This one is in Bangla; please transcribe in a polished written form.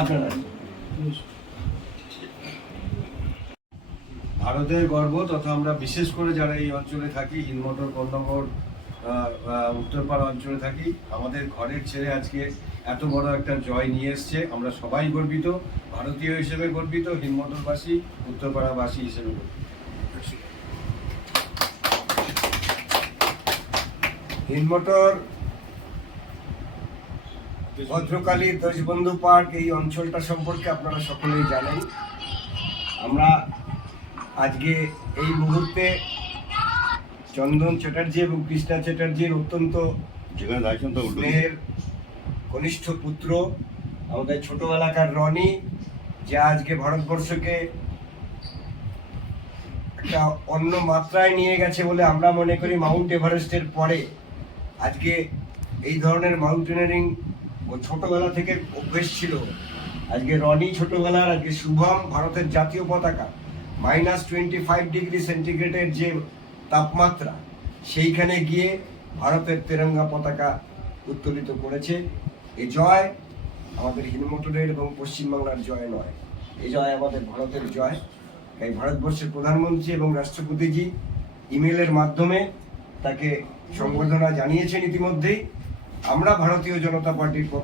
আপনারা ভারতের গর্ব তথা আমরা বিশেষ করে যারা এই অঞ্চলে থাকি হিন্দমোটর কন্যগর উত্তরপাড়া অঞ্চলে থাকি, আমাদের ঘরের ছেলে আজকে এত বড় একটা জয় নিয়ে এসছে। আমরা সবাই গর্বিত, ভারতীয় হিসেবে গর্বিত, হিন্দমোটরবাসী উত্তরপাড়াবাসী হিসেবে গর্বিত। হিন্দমোটর ভদ্রকালী দেশবন্ধু পার্ক এই অঞ্চলটা সম্পর্কে আপনারা সকলেই জানেন। আমরা আজকে এই মুহূর্তে চন্দন চ্যাটার্জি এবং কৃষ্ণা চ্যাটার্জির অত্যন্ত স্নেহের কনিষ্ঠ পুত্র আমাদের ছোটবেলাকার রনি, যে আজকে ভারতবর্ষকে একটা অন্য মাত্রায় নিয়ে গেছে বলে আমরা মনে করি। মাউন্ট এভারেস্টের পরে আজকে এই ধরনের মাউন্টেনিয়ারিং ও ছোটবেলা থেকে অভ্যেস ছিল। আজকে রনি ছোটবেলার, আজকে শুভম ভারতের জাতীয় পতাকা -25 ডিগ্রি সেন্টিগ্রেডের যে তাপমাত্রা, সেইখানে গিয়ে ভারতের তেরঙ্গা পতাকা উত্তোলিত করেছে। এই জয় আমাদের হিন্দমোটরের এবং পশ্চিমবাংলার জয় নয়, এই জয় আমাদের ভারতের জয়। তাই ভারতবর্ষের প্রধানমন্ত্রী এবং রাষ্ট্রপতিজি ইমেলের মাধ্যমে তাকে সংবর্ধনা জানিয়েছেন ইতিমধ্যেই। আমরা ভারতীয় জনতা পার্টির